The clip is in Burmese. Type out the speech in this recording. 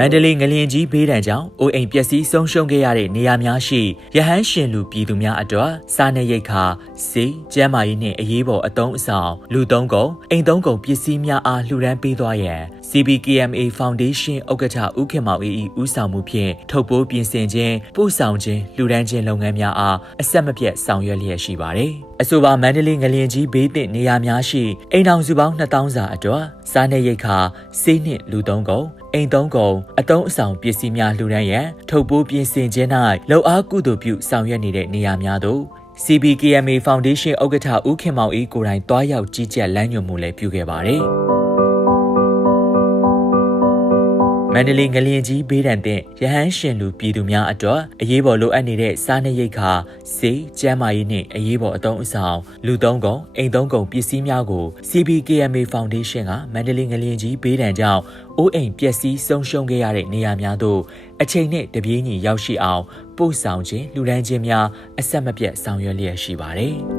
မန္တလေးငလျင်ကြီးဘေးဒဏ်ကြောင့်အိုးအိမ်ပျက်စီးဆုံးရှုံးခဲ့ရတဲ့နေရာများရှိရဟန်းရှင်လူပြည်သူများအတွက်စားနပ်ရိက္ခာစေကျန်းမာရေးနှင့်အရေးပေါ်အသုံးအဆောင်လူသုံးကုန်အိမ်သုံးကုန်ပစ္စည်းများအားလှူဒန်းပေးသွားရန် CBKMA Foundation ဥက္ကဋ္ဌဦးခင်မောင်အေး၏ဦးဆောင်မှုဖြင့်ထုတ်ပိုးပြင်ဆင်ခြင်းပို့ဆောင်ခြင်းလှူဒန်းခြင်းလုပ်ငန်းများအားအဆက်မပြတ်ဆောင်ရွက်လျက်ရှိပါတယ်။အဆိုပါမန္တလေးငလျင်ကြီးဘေးသင့်နေရာများရှိအိမ်ထောင်စုပေါင်း2000စာအတွက်စားနပ်ရိက္ခာစေးနှင့်လူသုံးကုန်အိမ်သုံးကုန်အသုံးအဆောင်ပစ္စည်းများလှူဒန်းရန်ထုတ်ပိုးပြင်ဆင်ခြင်း၌လောက်အားကုသိုလ်ပြုဆောင်ရွက်နေတဲ့နေရာများသို့ CBKMA Foundation ဥက္ကဋ္ဌဦးခင်မောင်အေးကိုယ်တိုင်တွားရောက်ကြီးကြပ်လမ်းညွှန်မှုလည်းပြုခဲ့ပါတယ်။ န္တလေးငလျင်ကြီးဘေးဒဏ်တဲ့ရဟန်းရှင်လူပြည်သူများအတွက်အရေးပေါ်လိုအပ်နေတဲ့စားနပ်ရိက္ခာစေးကျန်းမာရေးနှင့်အရေးပေါ်အသုံးအဆောင်လူသုံးကုန်အိမ်သုံးကုန်ပစ္စည်းများကို CBKMA Foundation ကမန္တလေးငလျင်ကြီးဘေးဒဏ်ကြောင့်အိုးအိမ်ပျက်စီးဆုံးရှုံးခဲ့ရတဲ့နေရာများသို့အချိန်နဲ့တပြေးညီရောက်ရှိအောင်ပို့ဆောင်ခြင်းလူဒန်းခြင်းများအဆက်မပြတ်ဆောင်ရွက်လျက်ရှိပါတယ်။